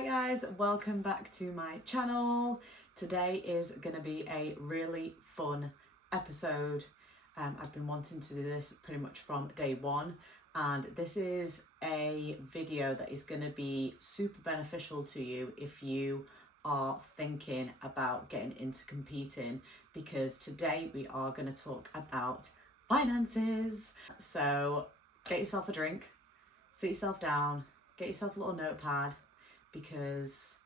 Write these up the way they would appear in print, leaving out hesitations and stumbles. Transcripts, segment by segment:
Hi guys, welcome back to my channel. Today is going to be a really fun episode. I've been wanting to do this pretty much from day one, and this is a video that is going to be super beneficial to you if you are thinking about getting into competing, because today we are going to talk about finances. So get yourself a drink, sit yourself down, get yourself a little notepad, because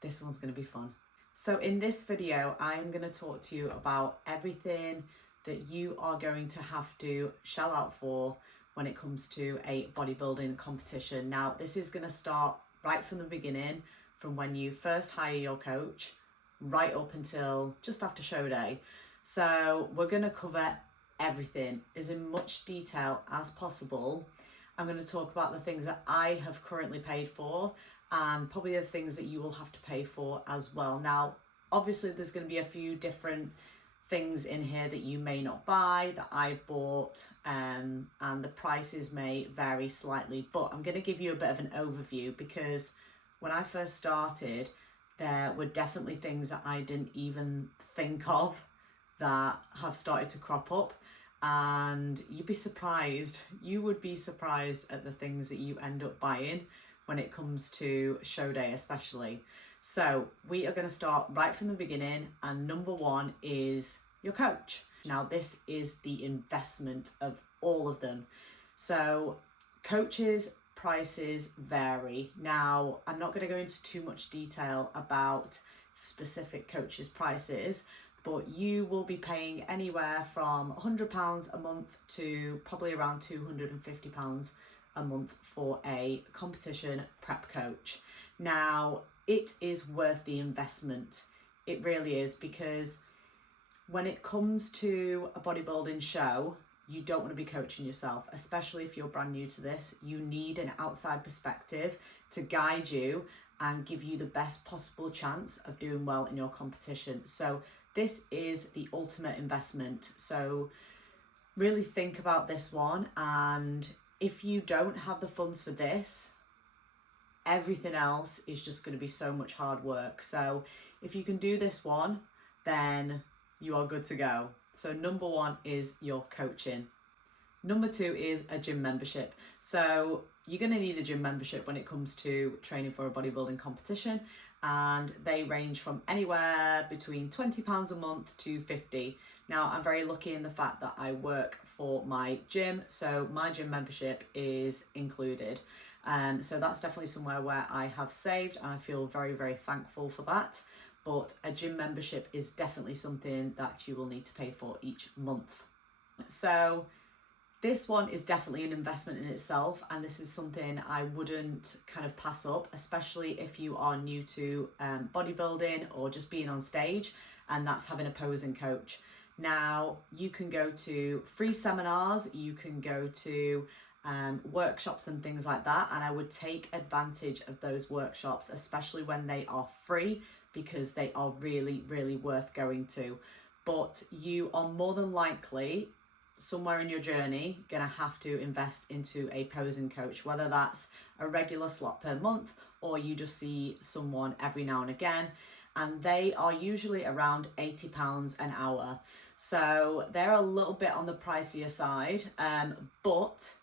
this one's going to be fun. So in this video, I'm going to talk to you about everything that you are going to have to shell out for when it comes to a bodybuilding competition. Now, this is going to start right from the beginning, from when you first hire your coach, right up until just after show day. So we're going to cover everything as in much detail as possible. I'm going to talk about the things that I have currently paid for, and probably the things that you will have to pay for as well. Now, obviously there's going to be a few different things in here that you may not buy, that I've bought, and the prices may vary slightly, but I'm going to give you a bit of an overview, because when I first started, there were definitely things that I didn't even think of that have started to crop up, and you would be surprised at the things that you end up buying when it comes to show day especially. So we are going to start right from the beginning, and number one is your coach. Now, this is the investment of all of them. So coaches' prices vary. Now, I'm not going to go into too much detail about specific coaches' prices, but you will be paying anywhere from £100 a month to probably around £250 a month for a competition prep coach. Now, it is worth the investment. It really is, because when it comes to a bodybuilding show, you don't want to be coaching yourself, especially if you're brand new to this. You need an outside perspective to guide you and give you the best possible chance of doing well in your competition. So this is the ultimate investment. So really think about this one, and if you don't have the funds for this, everything else is just going to be so much hard work. So if you can do this one, then you are good to go. So number one is your coaching. Number two is a gym membership. So you're going to need a gym membership when it comes to training for a bodybuilding competition, and they range from anywhere between £20 a month to £50. Now, I'm very lucky in the fact that I work for my gym, so my gym membership is included. So that's definitely somewhere where I have saved, and I feel very, very thankful for that. But a gym membership is definitely something that you will need to pay for each month. So this one is definitely an investment in itself, and this is something I wouldn't kind of pass up, especially if you are new to bodybuilding or just being on stage, and that's having a posing coach. Now, you can go to free seminars, you can go to workshops and things like that, and I would take advantage of those workshops, especially when they are free, because they are really, really worth going to. But you are more than likely, somewhere in your journey, going to have to invest into a posing coach, whether that's a regular slot per month or you just see someone every now and again, and they are usually around £80 an hour. So they're a little bit on the pricier side, but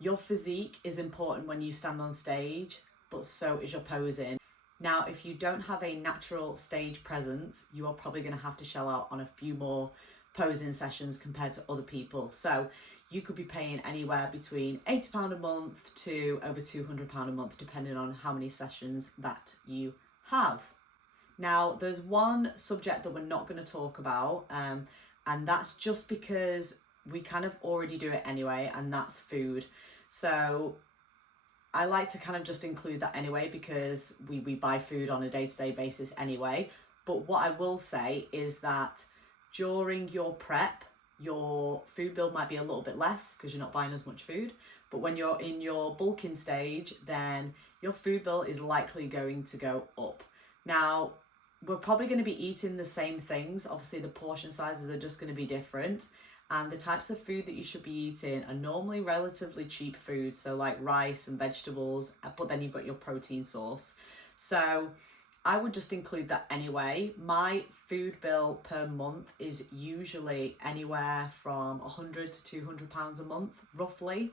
your physique is important when you stand on stage, but so is your posing. Now, if you don't have a natural stage presence, you are probably going to have to shell out on a few more posing sessions compared to other people. So you could be paying anywhere between £80 a month to over £200 a month, depending on how many sessions that you have. Now, there's one subject that we're not going to talk about, and that's just because we kind of already do it anyway, and that's food. So I like to kind of just include that anyway, because we buy food on a day-to-day basis anyway. But what I will say is that during your prep, your food bill might be a little bit less because you're not buying as much food. But when you're in your bulking stage, then your food bill is likely going to go up. Now, we're probably going to be eating the same things. Obviously, the portion sizes are just going to be different. And the types of food that you should be eating are normally relatively cheap foods, so like rice and vegetables, but then you've got your protein source. So I would just include that anyway. My food bill per month is usually anywhere from £100 to £200 a month, roughly.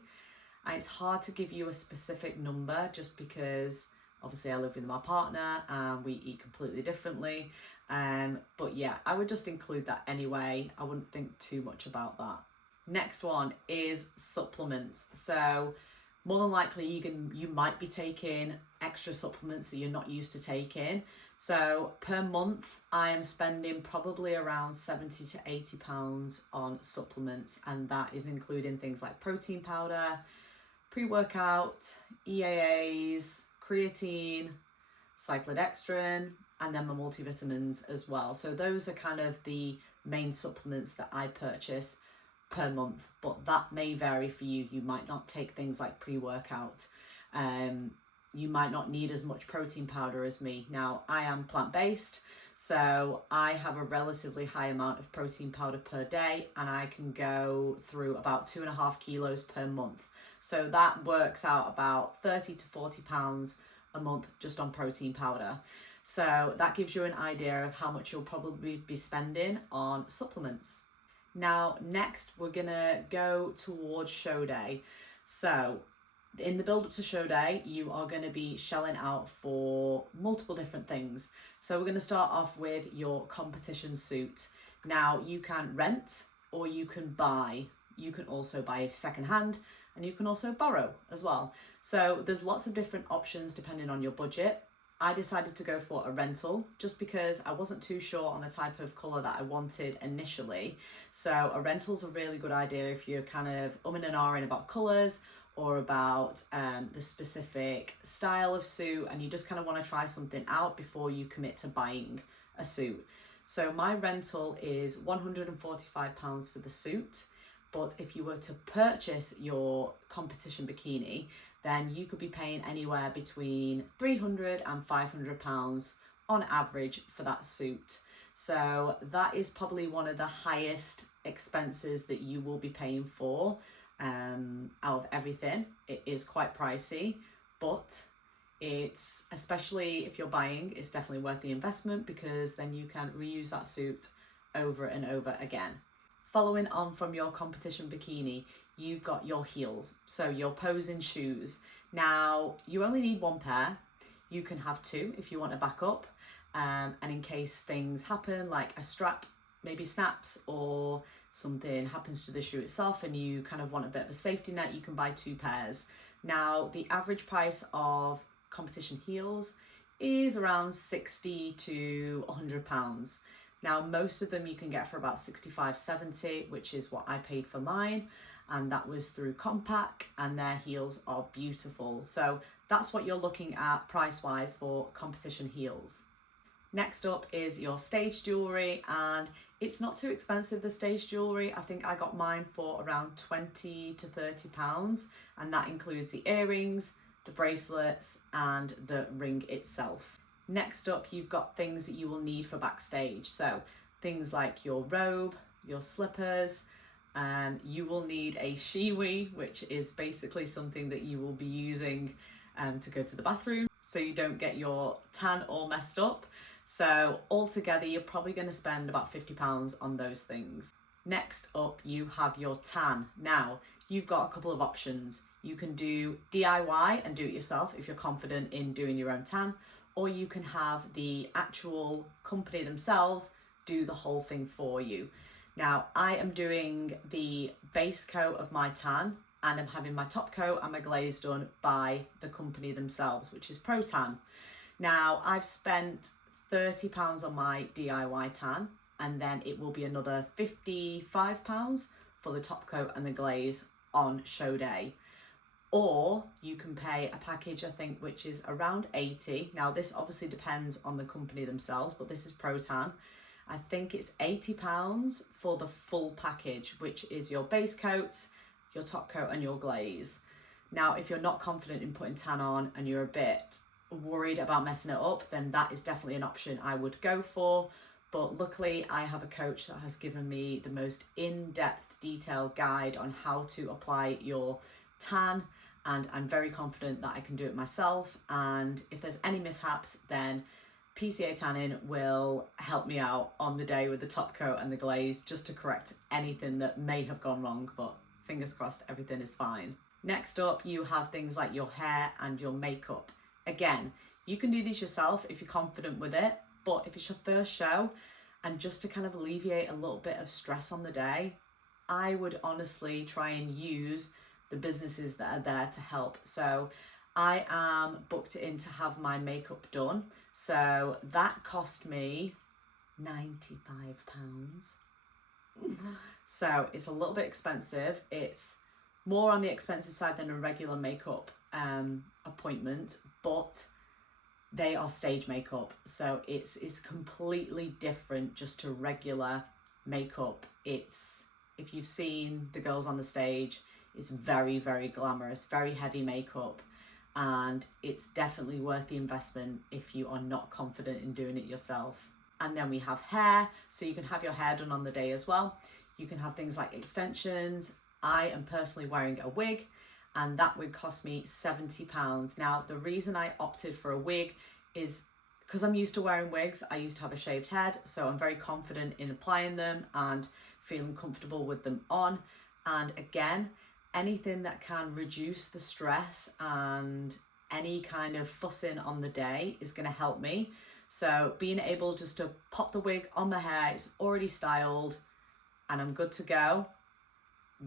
And it's hard to give you a specific number just because obviously I live with my partner and we eat completely differently. But yeah, I would just include that anyway. I wouldn't think too much about that. Next one is supplements. So more than likely you might be taking extra supplements that you're not used to taking. So per month I am spending probably around £70 to £80 on supplements, and that is including things like protein powder, pre-workout, EAAs, creatine, cyclodextrin, and then my multivitamins as well. So those are kind of the main supplements that I purchase per month, but that may vary for you. You might not take things like pre-workout. You might not need as much protein powder as me. Now, I am plant-based, so I have a relatively high amount of protein powder per day, and I can go through about 2.5 kilos per month. So that works out about £30 to £40 a month just on protein powder. So that gives you an idea of how much you'll probably be spending on supplements. Now, next we're gonna go towards show day. So in the build up to show day, you are going to be shelling out for multiple different things. So we're going to start off with your competition suit. Now you can rent or you can buy. You can also buy secondhand, and you can also borrow as well. So there's lots of different options depending on your budget. I decided to go for a rental just because I wasn't too sure on the type of colour that I wanted initially. So a rental's a really good idea if you're kind of umming and ahhing about colours or about the specific style of suit, and you just kind of want to try something out before you commit to buying a suit. So my rental is £145 for the suit, but if you were to purchase your competition bikini, then you could be paying anywhere between £300 and £500 on average for that suit. So that is probably one of the highest expenses that you will be paying for out of everything. It is quite pricey, but it's, especially if you're buying, it's definitely worth the investment because then you can reuse that suit over and over again. Following on from your competition bikini, you've got your heels, so your posing shoes. Now, you only need one pair. You can have two if you want to back up, and in case things happen, like a strap maybe snaps or something happens to the shoe itself and you kind of want a bit of a safety net, you can buy two pairs. Now, the average price of competition heels is around £60 to £100. Now, most of them you can get for about £65-70, which is what I paid for mine, and that was through Compact, and their heels are beautiful. So that's what you're looking at price-wise for competition heels. Next up is your stage jewellery, and it's not too expensive, the stage jewellery. I think I got mine for around £20 to £30, and that includes the earrings, the bracelets, and the ring itself. Next up, you've got things that you will need for backstage. So things like your robe, your slippers, you will need a shiwi, which is basically something that you will be using to go to the bathroom so you don't get your tan all messed up. So altogether, you're probably going to spend about £50 on those things. Next up, you have your tan. Now, you've got a couple of options. You can do DIY and do it yourself if you're confident in doing your own tan, or you can have the actual company themselves do the whole thing for you. Now, I am doing the base coat of my tan, and I'm having my top coat and my glaze done by the company themselves, which is Pro Tan. Now, I've spent £30 on my DIY tan, and then it will be another £55 for the top coat and the glaze on show day. Or you can pay a package, I think, which is around £80. Now, this obviously depends on the company themselves, but this is Pro Tan. I think it's £80 for the full package, which is your base coats, your top coat, and your glaze. Now, if you're not confident in putting tan on and you're a bit worried about messing it up, then that is definitely an option I would go for. But luckily, I have a coach that has given me the most in-depth, detailed guide on how to apply your tan, and I'm very confident that I can do it myself. And if there's any mishaps, then PCA Tanning will help me out on the day with the top coat and the glaze, just to correct anything that may have gone wrong, but fingers crossed everything is fine. Next up, you have things like your hair and your makeup. Again, you can do these yourself if you're confident with it, but if it's your first show and just to kind of alleviate a little bit of stress on the day, I would honestly try and use the businesses that are there to help. So I am booked in to have my makeup done. So that cost me £95. So it's a little bit expensive. It's more on the expensive side than a regular makeup appointment, but they are stage makeup. So it's completely different just to regular makeup. It's, if you've seen the girls on the stage, it's very, very glamorous, very heavy makeup. And it's definitely worth the investment if you are not confident in doing it yourself. And then we have hair, so you can have your hair done on the day as well. You can have things like extensions. I am personally wearing a wig, and that wig cost me £70. Now, the reason I opted for a wig is because I'm used to wearing wigs. I used to have a shaved head, so I'm very confident in applying them and feeling comfortable with them on. And again, anything that can reduce the stress and any kind of fussing on the day is going to help me. So being able just to pop the wig on the hair, it's already styled and I'm good to go,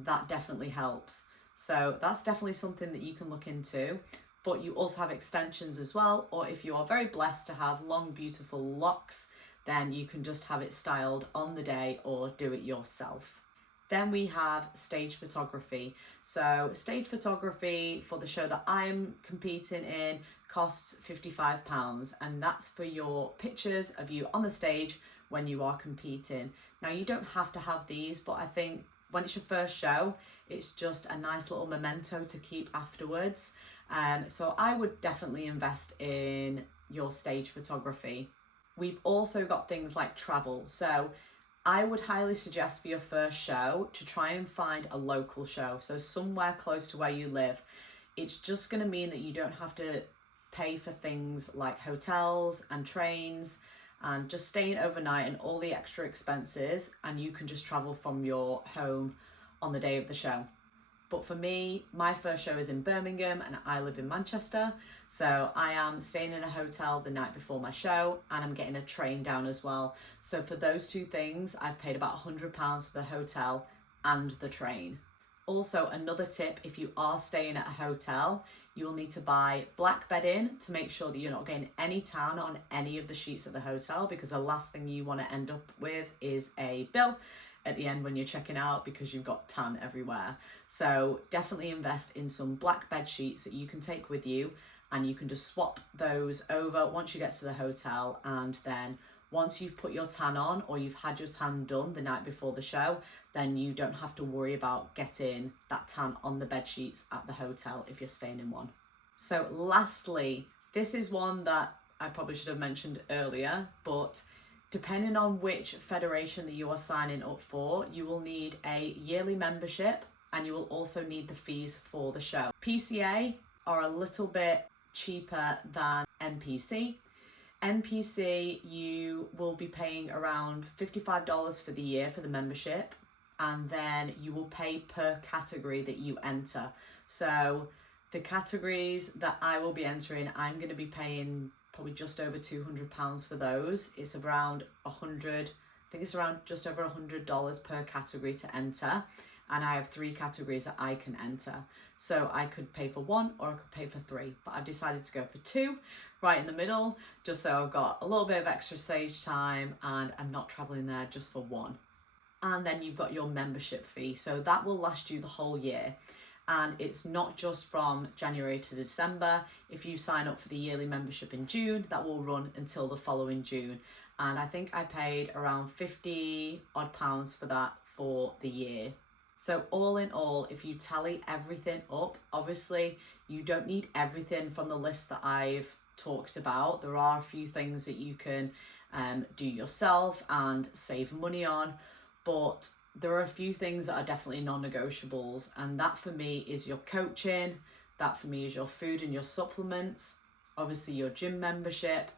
that definitely helps. So that's definitely something that you can look into. But you also have extensions as well, or if you are very blessed to have long, beautiful locks, then you can just have it styled on the day or do it yourself. Then we have stage photography. So stage photography for the show that I'm competing in costs £55, and that's for your pictures of you on the stage when you are competing. Now, you don't have to have these, but I think when it's your first show, it's just a nice little memento to keep afterwards. So I would definitely invest in your stage photography. We've also got things like travel. So I would highly suggest for your first show to try and find a local show. So somewhere close to where you live. It's just going to mean that you don't have to pay for things like hotels and trains and just staying overnight and all the extra expenses, and you can just travel from your home on the day of the show. But for me, my first show is in Birmingham and I live in Manchester. So I am staying in a hotel the night before my show and I'm getting a train down as well. So for those two things, I've paid about £100 for the hotel and the train. Also, another tip, if you are staying at a hotel, you will need to buy black bedding to make sure that you're not getting any tan on any of the sheets at the hotel, because the last thing you want to end up with is a bill at the end when you're checking out because you've got tan everywhere. So definitely invest in some black bed sheets that you can take with you, and you can just swap those over once you get to the hotel. And then once you've put your tan on or you've had your tan done the night before the show, then you don't have to worry about getting that tan on the bed sheets at the hotel if you're staying in one. So lastly, this is one that I probably should have mentioned earlier, but depending on which federation that you are signing up for, you will need a yearly membership and you will also need the fees for the show. PCA are a little bit cheaper than NPC. NPC, you will be paying around $55 for the year for the membership, and then you will pay per category that you enter. So the categories that I will be entering, I'm going to be paying probably just over £200 for those. It's around it's around just over $100 per category to enter. And I have 3 categories that I can enter. So I could pay for 1 or I could pay for 3, but I've decided to go for 2 right in the middle, just so I've got a little bit of extra stage time and I'm not traveling there just for 1. And then you've got your membership fee. So that will last you the whole year. And it's not just from January to December. If you sign up for the yearly membership in June, that will run until the following June. And I think I paid around £50 odd for that for the year. So all in all, if you tally everything up, obviously you don't need everything from the list that I've talked about. There are a few things that you can do yourself and save money on, but there are a few things that are definitely non-negotiables, and that for me is your coaching. That for me is your food and your supplements, obviously your gym membership.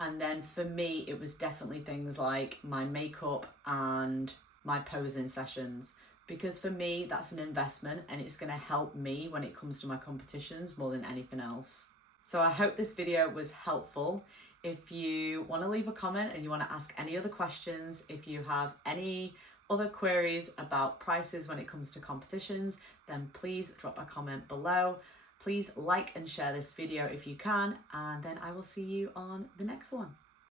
And then for me, it was definitely things like my makeup and my posing sessions, because for me, that's an investment and it's going to help me when it comes to my competitions more than anything else. So I hope this video was helpful. If you want to leave a comment and you want to ask any other questions, if you have any other queries about prices when it comes to competitions, then please drop a comment below. Please like and share this video if you can, and then I will see you on the next one.